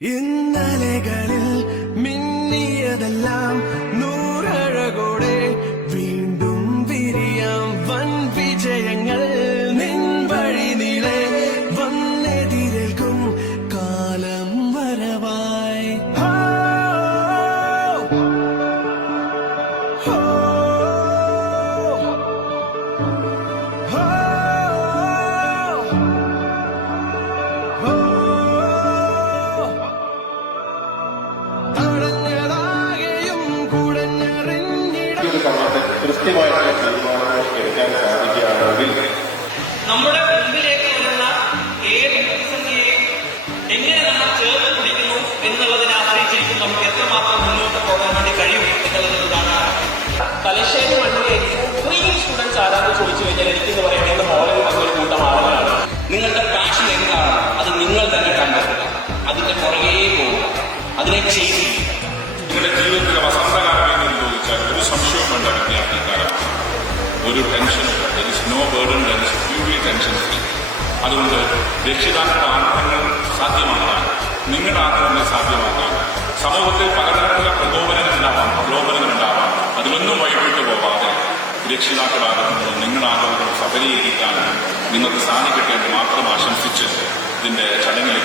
ഇന്നലകളിൽ മിന്നിയതെല്ലാം നൂറഴകോടെ വീണ്ടും വിരിയാം വൻ വിജയങ്ങൾ. നിൻ കൃത്യമായിട്ടുള്ള തീരുമാനങ്ങൾ എടുക്കാൻ സാധിക്കുകയാണെങ്കിൽ നമ്മുടെ മുമ്പിലേക്ക് വരുന്ന ഏത് പ്രതിസന്ധിയെയും എങ്ങനെ നമ്മൾ ചേർത്ത് പിടിക്കുന്നു എന്നുള്ളതിനെ ആശ്രയിച്ചിരിക്കും നമുക്ക് എത്രമാത്രം മുന്നോട്ട് പോകാൻ വേണ്ടി കഴിയും എന്നുള്ളത് ഉദാഹരണം. തലശ്ശേരി മണ്ണിലെ ഇത്രയും സ്റ്റുഡൻസ് ആരാന്ന് ചോദിച്ചു കഴിഞ്ഞാൽ എനിക്കെന്ന് പറയുന്നത് മോളിൽ വന്നൊരു കൂട്ടം ആളുകളാണ്. നിങ്ങളുടെ പാഷൻ എന്താണ്? അത് നിങ്ങൾ തന്നെ കണ്ടെത്തുക. അതിന്റെ പുറകെ പോവുക. അതിനെ ചെയ്യുക നിങ്ങളുടെ ജീവിതത്തിലെ വസന്തകാലം ഒരു ടെൻഷനും there no burden there is purely tension free അതുകൊണ്ട് രക്ഷിതാക്കളുടെ ആഗ്രഹങ്ങൾ സാധ്യമാക്കാൻ നിങ്ങളുടെ ആഗ്രഹങ്ങൾ സാധ്യമാക്കാം സമൂഹത്തിൽ പലതരത്തിലുള്ള പ്രകോപനങ്ങൾ ഉണ്ടാവാം പ്രലോഭനങ്ങൾ ഉണ്ടാവാം. അതിലൊന്നും വഴിവിട്ടു പോവാതെ രക്ഷിതാക്കളുടെ ആഗ്രഹങ്ങളും നിങ്ങളുടെ ആഗ്രഹങ്ങളും സഫലീകരിക്കാൻ നിങ്ങൾക്ക് സാധിക്കട്ടെ എന്ന് മാത്രം ആശംസിച്ച് ഇതിന്റെ നീങ്ങുക